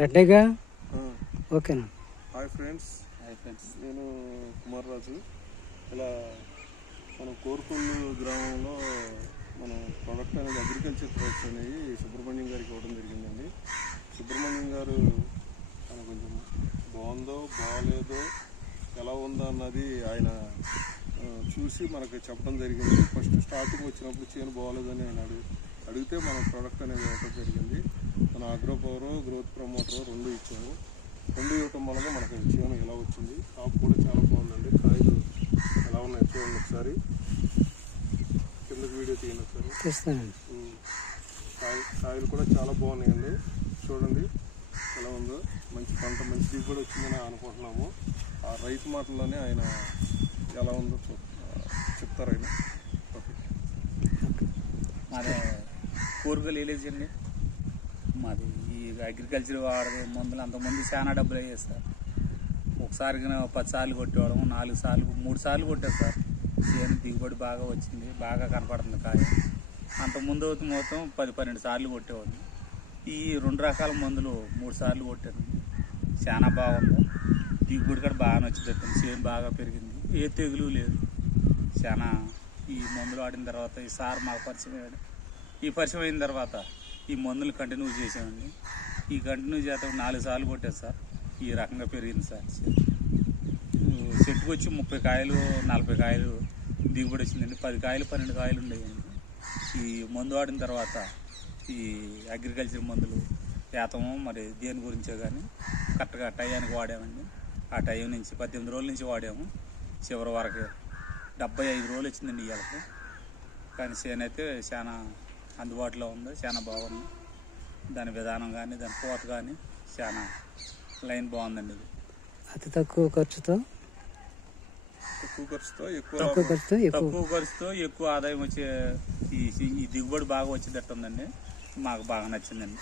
రెడ్డేగా ఓకేనా. Hi friends, నేను కుమార్ రాజు. ఇలా మనం కోరుకొల్లు గ్రామంలో మనం ప్రొడక్ట్ అనేది అగ్రికల్చర్ ప్రొడక్ట్స్ అనేవి సుబ్రహ్మణ్యం గారికి ఇవ్వడం జరిగిందండి. సుబ్రహ్మణ్యం గారు కొంచెం బాగుందో బాగలేదో ఎలా ఉందో అన్నది ఆయన చూసి మనకు చెప్పడం జరిగింది. ఫస్ట్ స్టార్టింగ్ వచ్చినప్పుడు చేను బాగోలేదని ఆయన అడిగితే మనం ప్రోడక్ట్ అనేది ఇవ్వడం జరిగింది. మన అగ్రో పవర్, గ్రోత్ ప్రమోటర్ రెండు ఇచ్చాము. రెండు ఇవ్వటం వల్ల మనకు చేను ఎలా వచ్చింది. కాపు కూడా చాలా బాగుందండి. కాయలు ఎలా ఉన్నాయి చూడండి ఒకసారి. కిందకి వీడియో తీయండి ఒకసారి. కాయలు కూడా చాలా బాగున్నాయండి. చూడండి ఎలా ఉందో. మంచి పంట, మంచి దిగుబడి వచ్చిందని అనుకుంటున్నాము. ఆ రైతు మాటల్లోనే ఆయన ఎలా ఉందో చెప్తారు ఆయన. మాది కోరుకొల్లు విలేజ్ అండి. మాది ఈ అగ్రికల్చర్ వాడే మందులు అంతకుముందు చాలా డబ్బులు అయ్యాయి సార్. ఒకసారి 10 సార్లు కొట్టేవాళ్ళము, 4 సార్లు 3 సార్లు కొట్టారు సార్. చేను దిగుబడి బాగా వచ్చింది, బాగా కనపడుతుంది కాయ. అంతకుముందు మొత్తం 10-12 సార్లు కొట్టేవాళ్ళు. ఈ 2 రకాల మందులు 3 సార్లు కొట్టాను. చాలా బాగుంది. దిగుబడి కూడా బాగా వచ్చేటట్టు, చేను బాగా పెరిగింది, ఏ తెగులు లేదు. చాలా ఈ మందులు ఆడిన తర్వాత ఈ సార్ మాకు పరిచయం అయ్యాడు. ఈ పరిచయం అయిన తర్వాత ఈ మందులు కంటిన్యూ చేసామండి. ఈ కంటిన్యూ చేద్దాం 4 సార్లు కొట్టారు సార్. ఈ రకంగా పెరిగింది సార్. చెట్టుకు వచ్చి 30 కాయలు 40 కాయలు దిగుబడి వచ్చిందండి. 10 కాయలు 12 కాయలు ఉండేయండి. ఈ మందు ఆడిన తర్వాత ఈ అగ్రికల్చర్ మందులు శాతము మరి దేని గురించో కానీ కరెక్ట్గా టయానికి వాడామండి. ఆ టైం నుంచి 18 రోజుల నుంచి వాడాము. చివరి వరకు 75 రోజులు వచ్చిందండి ఇవాళకి. కానీ చేను అయితే చాలా అందుబాటులో ఉంది, చాలా బాగుంది. దాని విధానం కానీ దాని పూత కానీ చాలా లైన్ బాగుందండి. ఇది అతి తక్కువ ఖర్చుతో ఎక్కువ ఆదాయం వచ్చే ఈ దిగుబడి బాగా వచ్చేటట్టు ఉందండి. మాకు బాగా నచ్చిందండి.